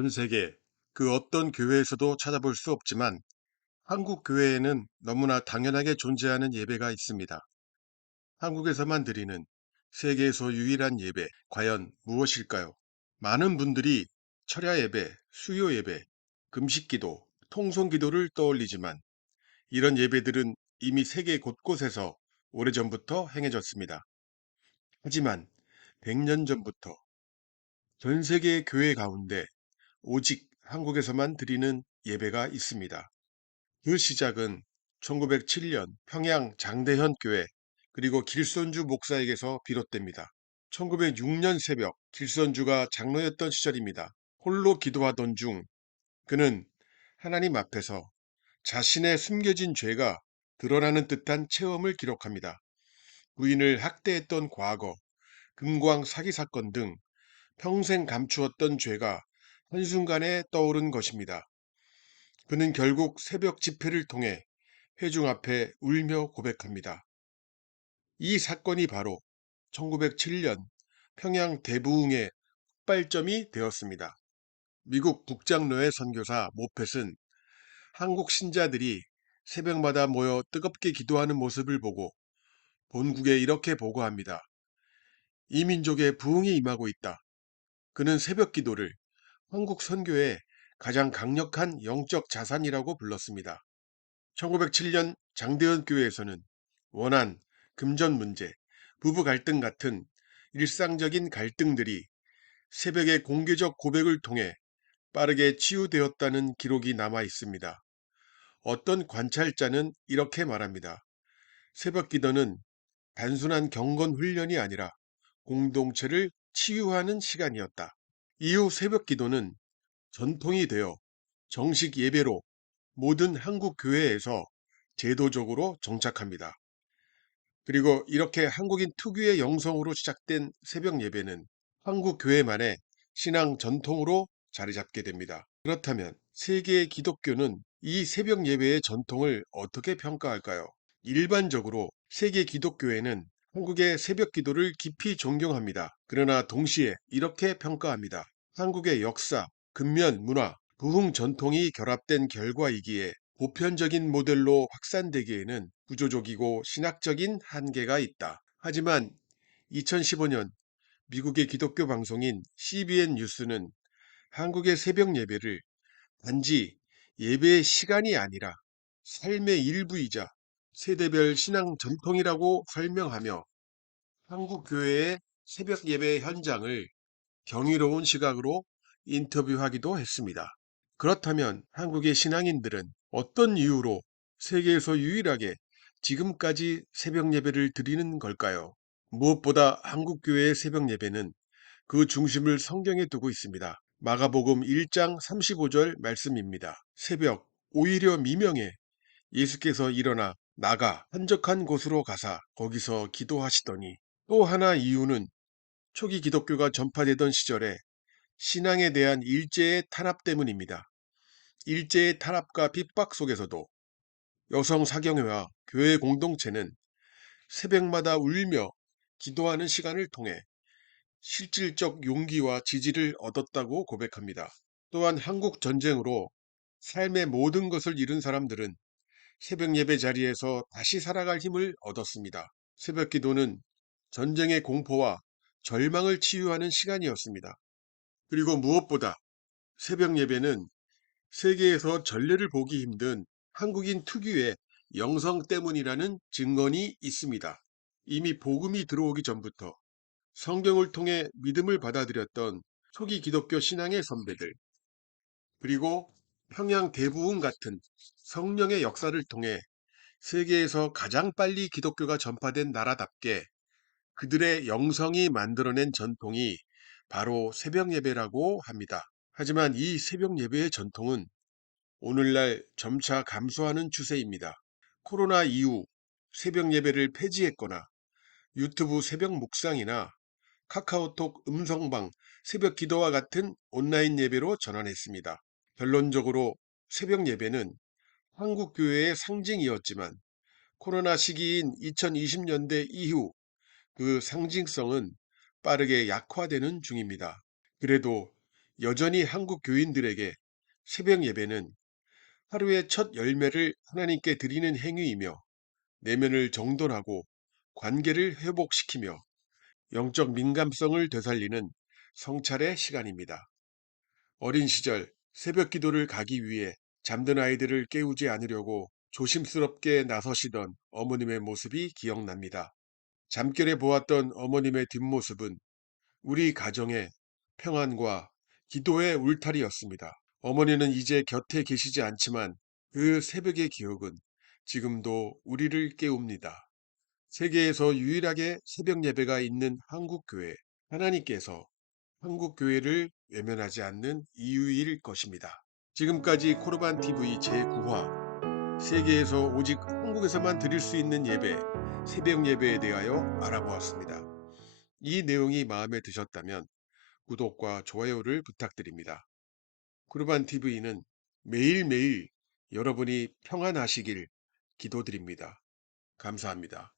전 세계 그 어떤 교회에서도 찾아볼 수 없지만 한국 교회에는 너무나 당연하게 존재하는 예배가 있습니다. 한국에서만 드리는 세계에서 유일한 예배, 과연 무엇일까요? 많은 분들이 철야 예배, 수요 예배, 금식 기도, 통성 기도를 떠올리지만 이런 예배들은 이미 세계 곳곳에서 오래전부터 행해졌습니다. 하지만 100년 전부터 전 세계의 교회 가운데 오직 한국에서만 드리는 예배가 있습니다. 그 시작은 1907년 평양 장대현 교회 그리고 길손주 목사에게서 비롯됩니다. 1906년 새벽 길손주가 장로였던 시절입니다. 홀로 기도하던 중 그는 하나님 앞에서 자신의 숨겨진 죄가 드러나는 듯한 체험을 기록합니다. 부인을 학대했던 과거, 금광 사기 사건 등 평생 감추었던 죄가 한순간에 떠오른 것입니다. 그는 결국 새벽 집회를 통해 회중 앞에 울며 고백합니다. 이 사건이 바로 1907년 평양 대부흥의 발점이 되었습니다. 미국 국장로회 선교사 모펫은 한국 신자들이 새벽마다 모여 뜨겁게 기도하는 모습을 보고 본국에 이렇게 보고합니다. 이 민족에 부흥이 임하고 있다. 그는 새벽 기도를 한국 선교의 가장 강력한 영적 자산이라고 불렀습니다. 1907년 장대현 교회에서는 원한, 금전 문제, 부부 갈등 같은 일상적인 갈등들이 새벽의 공개적 고백을 통해 빠르게 치유되었다는 기록이 남아 있습니다. 어떤 관찰자는 이렇게 말합니다. 새벽 기도는 단순한 경건 훈련이 아니라 공동체를 치유하는 시간이었다. 이후 새벽 기도는 전통이 되어 정식 예배로 모든 한국 교회에서 제도적으로 정착합니다. 그리고 이렇게 한국인 특유의 영성으로 시작된 새벽 예배는 한국 교회만의 신앙 전통으로 자리 잡게 됩니다. 그렇다면 세계의 기독교는 이 새벽 예배의 전통을 어떻게 평가할까요? 일반적으로 세계 기독교회는 한국의 새벽 기도를 깊이 존경합니다. 그러나 동시에 이렇게 평가합니다. 한국의 역사, 근면 문화, 부흥 전통이 결합된 결과이기에 보편적인 모델로 확산되기에는 구조적이고 신학적인 한계가 있다. 하지만 2015년 미국의 기독교 방송인 CBN 뉴스는 한국의 새벽 예배를 단지 예배의 시간이 아니라 삶의 일부이자 세대별 신앙 전통이라고 설명하며 한국 교회의 새벽 예배 현장을 경이로운 시각으로 인터뷰하기도 했습니다. 그렇다면 한국의 신앙인들은 어떤 이유로 세계에서 유일하게 지금까지 새벽 예배를 드리는 걸까요? 무엇보다 한국 교회의 새벽 예배는 그 중심을 성경에 두고 있습니다. 마가복음 1장 35절 말씀입니다. 새벽 오히려 미명에 예수께서 일어나 나가 한적한 곳으로 가사 거기서 기도하시더니 또 하나 이유는 초기 기독교가 전파되던 시절에 신앙에 대한 일제의 탄압 때문입니다. 일제의 탄압과 핍박 속에서도 여성 사경회와 교회 공동체는 새벽마다 울며 기도하는 시간을 통해 실질적 용기와 지지를 얻었다고 고백합니다. 또한 한국 전쟁으로 삶의 모든 것을 잃은 사람들은 새벽 예배 자리에서 다시 살아갈 힘을 얻었습니다. 새벽 기도는 전쟁의 공포와 절망을 치유하는 시간이었습니다. 그리고 무엇보다 새벽 예배는 세계에서 전례를 보기 힘든 한국인 특유의 영성 때문이라는 증언이 있습니다. 이미 복음이 들어오기 전부터 성경을 통해 믿음을 받아들였던 초기 기독교 신앙의 선배들, 그리고 평양 대부흥 같은 성령의 역사를 통해 세계에서 가장 빨리 기독교가 전파된 나라답게 그들의 영성이 만들어낸 전통이 바로 새벽 예배라고 합니다. 하지만 이 새벽 예배의 전통은 오늘날 점차 감소하는 추세입니다. 코로나 이후 새벽 예배를 폐지했거나 유튜브 새벽 묵상이나 카카오톡 음성방 새벽 기도와 같은 온라인 예배로 전환했습니다. 결론적으로 새벽 예배는 한국 교회의 상징이었지만 코로나 시기인 2020년대 이후 그 상징성은 빠르게 약화되는 중입니다. 그래도 여전히 한국 교인들에게 새벽 예배는 하루의 첫 열매를 하나님께 드리는 행위이며 내면을 정돈하고 관계를 회복시키며 영적 민감성을 되살리는 성찰의 시간입니다. 어린 시절 새벽 기도를 가기 위해 잠든 아이들을 깨우지 않으려고 조심스럽게 나서시던 어머님의 모습이 기억납니다. 잠결에 보았던 어머님의 뒷모습은 우리 가정의 평안과 기도의 울타리였습니다. 어머니는 이제 곁에 계시지 않지만 그 새벽의 기억은 지금도 우리를 깨웁니다. 세계에서 유일하게 새벽 예배가 있는 한국 교회, 하나님께서 한국 교회를 외면하지 않는 이유일 것입니다. 지금까지 코르반 TV 제9화 세계에서 오직 한국에서만 드릴 수 있는 예배, 새벽 예배에 대하여 알아보았습니다. 이 내용이 마음에 드셨다면 구독과 좋아요를 부탁드립니다. 쿠르반 TV는 매일매일 여러분이 평안하시길 기도드립니다. 감사합니다.